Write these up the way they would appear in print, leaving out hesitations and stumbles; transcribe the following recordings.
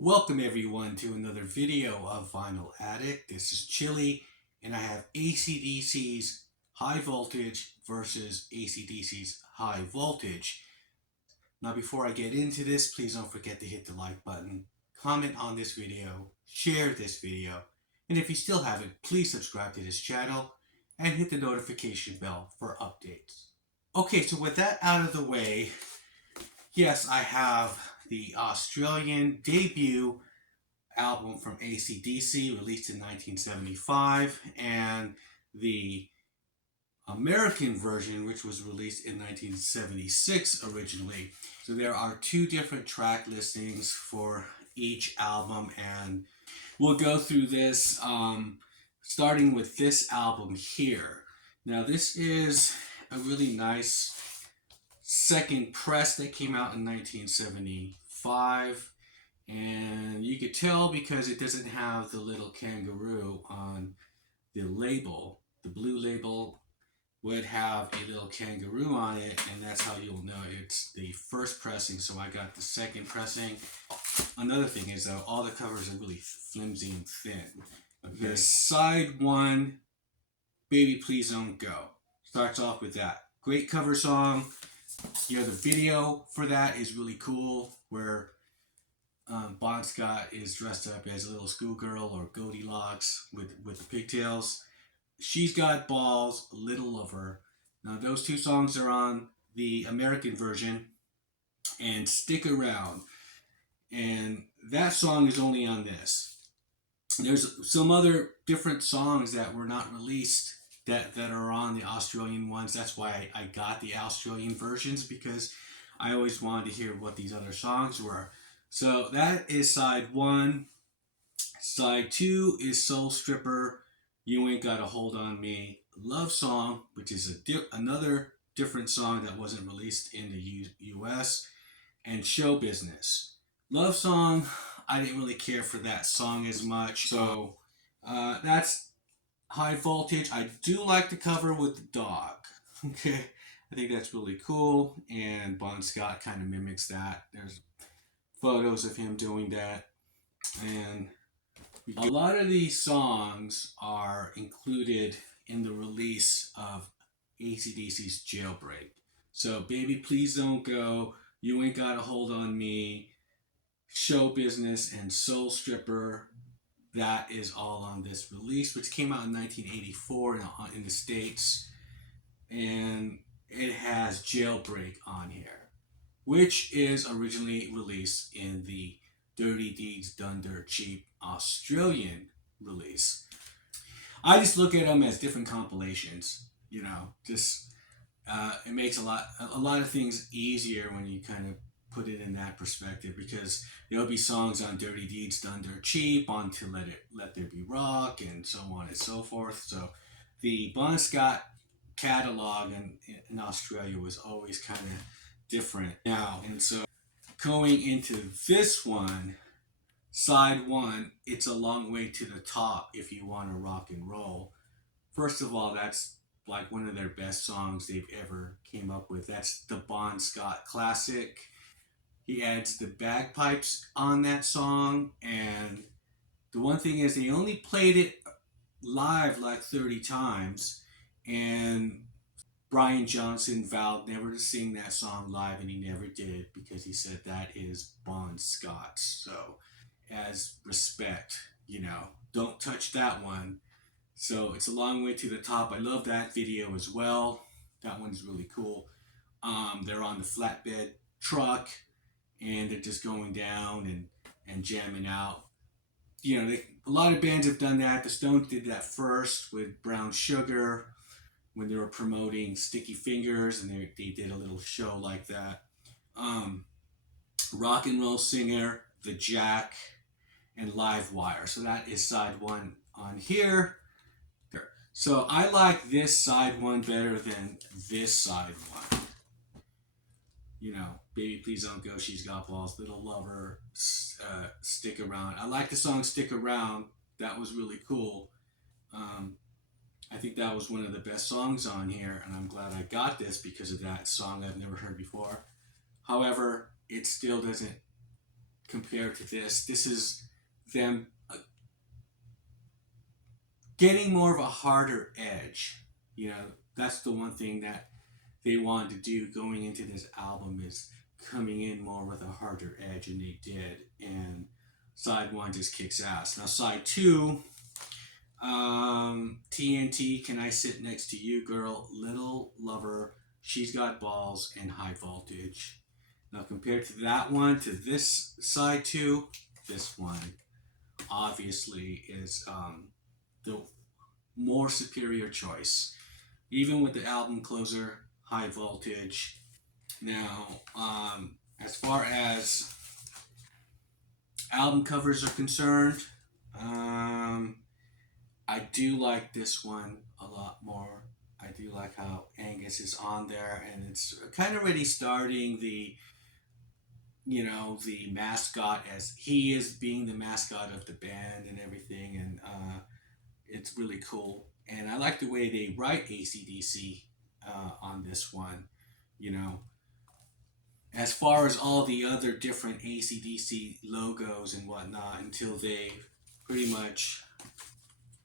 Welcome everyone to another video of Vinyl Addict. This is Chili and I have AC/DC's High Voltage versus AC/DC's High Voltage. Now before I get into this, please don't forget to hit the like button, comment on this video, share this video, and if you still haven't, please subscribe to this channel and hit the notification bell for updates. Okay, so with that out of the way, yes, I have the Australian debut album from AC/DC, released in 1975, and the American version, which was released in 1976 originally. So there are two different track listings for each album, and we'll go through this starting with this album here. Now this is a really nice second press that came out in 1975, and you could tell because it doesn't have the little kangaroo on the label. The blue label would have a little kangaroo on it, and that's how you'll know it's the first pressing. So I got the second pressing. Another thing is though, all the covers are really flimsy and thin. Okay, side one, Baby Please Don't Go, starts off with that great cover song. You know, the video for that is really cool, where Bon Scott is dressed up as a little schoolgirl or Goldilocks with the pigtails. She's Got Balls, Little Lover. Now those two songs are on the American version, and Stick Around. And that song is only on this. There's some other different songs that were not released that are on the Australian ones. That's why I got the Australian versions, because I always wanted to hear what these other songs were. So that is side one. Side two is Soul Stripper, You Ain't Got a Hold on Me, Love Song, which is another different song that wasn't released in the US, and Show Business. Love Song, I didn't really care for that song as much, so that's High Voltage. I do like the cover with the dog. Okay, I think that's really cool, and Bon Scott kind of mimics that. There's photos of him doing that, and a lot of these songs are included in the release of AC/DC's Jailbreak. So Baby Please Don't Go, You Ain't Got a Hold on Me, Show Business, and Soul Stripper, that is all on this release, which came out in 1984 in the States. And it has Jailbreak on here, which is originally released in the Dirty Deeds Done Dirt Cheap Australian release. I just look at them as different compilations, you know, just it makes a lot of things easier when you kind of put it in that perspective, because there'll be songs on Dirty Deeds Done Dirt Cheap, on To Let There Be Rock, and so on and so forth. So the Bon Scott catalog in Australia was always kind of different now. And so going into this one, side one, It's a Long Way to the Top If You Want to Rock and Roll. First of all, that's like one of their best songs they've ever came up with. That's the Bon Scott classic. He adds the bagpipes on that song, and the one thing is they only played it live like 30 times, and Brian Johnson vowed never to sing that song live, and he never did, because he said that is Bon Scott's. So as respect, you know, don't touch that one. So It's a Long Way to the Top. I love that video as well. That one's really cool. They're on the flatbed truck, and they're just going down and jamming out. You know, a lot of bands have done that. The Stones did that first with Brown Sugar when they were promoting Sticky Fingers, and they did a little show like that. Rock and Roll Singer, The Jack, and Live Wire. So that is side one on here. So I like this side one better than this side one. You know, Baby Please Don't Go, She's Got Balls, Little Lover, Stick Around. I like the song Stick Around. That was really cool. I think that was one of the best songs on here, and I'm glad I got this because of that song I've never heard before. However, it still doesn't compared to this. This is them getting more of a harder edge. You know, that's the one thing that they wanted to do going into this album, is coming in more with a harder edge, and they did. And side one just kicks ass. Now side two, TNT, Can I Sit Next to You Girl, Little Lover, She's Got Balls, and High Voltage. Now compared to that one, to this side two, this one obviously is the more superior choice. Even with the album closer, High Voltage. Now, as far as album covers are concerned, I do like this one a lot more. I do like how Angus is on there, and it's kind of already starting the, you know, the mascot, as he is being the mascot of the band and everything, and it's really cool. And I like the way they write AC/DC on this one, you know. As far as all the other different AC/DC logos and whatnot, until they pretty much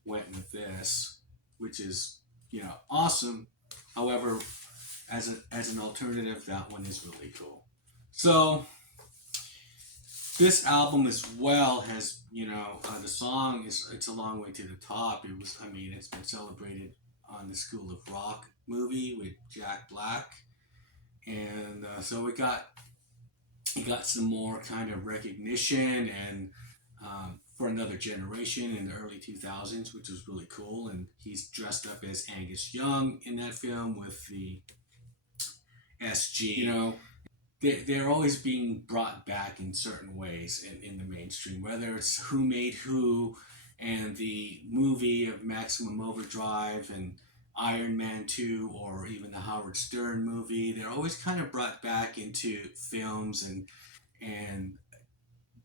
went with this, which is, you know, awesome. However, as an alternative, that one is really cool. So this album as well has, you know, the song is It's a Long Way to the Top. It was, I mean, it's been celebrated on the School of Rock movie with Jack Black, and so it got some more kind of recognition, and for another generation in the early 2000s, which was really cool. And he's dressed up as Angus Young in that film with the SG. You know, they're always being brought back in certain ways in the mainstream, whether it's Who Made Who and the movie of Maximum Overdrive and Iron Man 2, or even the Howard Stern movie. They're always kind of brought back into films, and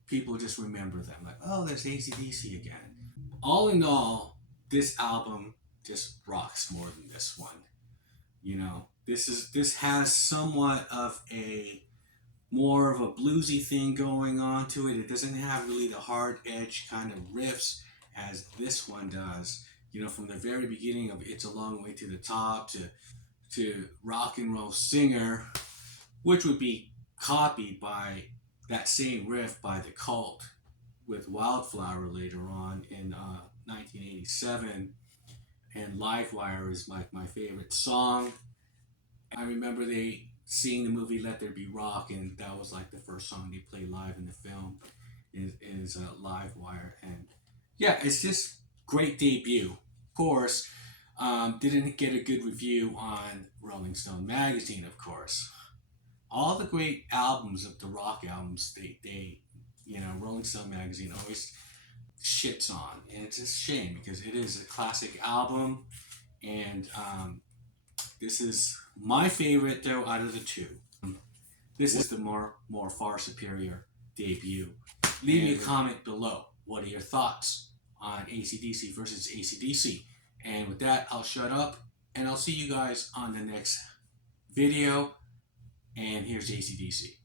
people just remember them like, oh, there's AC/DC again. All in all, this album just rocks more than this one. You know, this has somewhat of a more of a bluesy thing going on to it. It doesn't have really the hard edge kind of riffs as this one does. You know, from the very beginning of It's a Long Way to the Top to Rock and Roll Singer, which would be copied by that same riff by The Cult with Wildflower later on in 1987. And Livewire is my favorite song. I remember seeing the movie Let There Be Rock, and that was like the first song they played live in the film is Livewire. And yeah, it's just great debut. Of course, didn't get a good review on Rolling Stone magazine, of course. All the great albums of the rock albums, they you know, Rolling Stone magazine always shits on, and it's a shame because it is a classic album, and this is my favorite though out of the two. This is the more far superior debut. Leave me a comment below. What are your thoughts on AC/DC versus AC/DC? And with that, I'll shut up, and I'll see you guys on the next video. And here's AC/DC.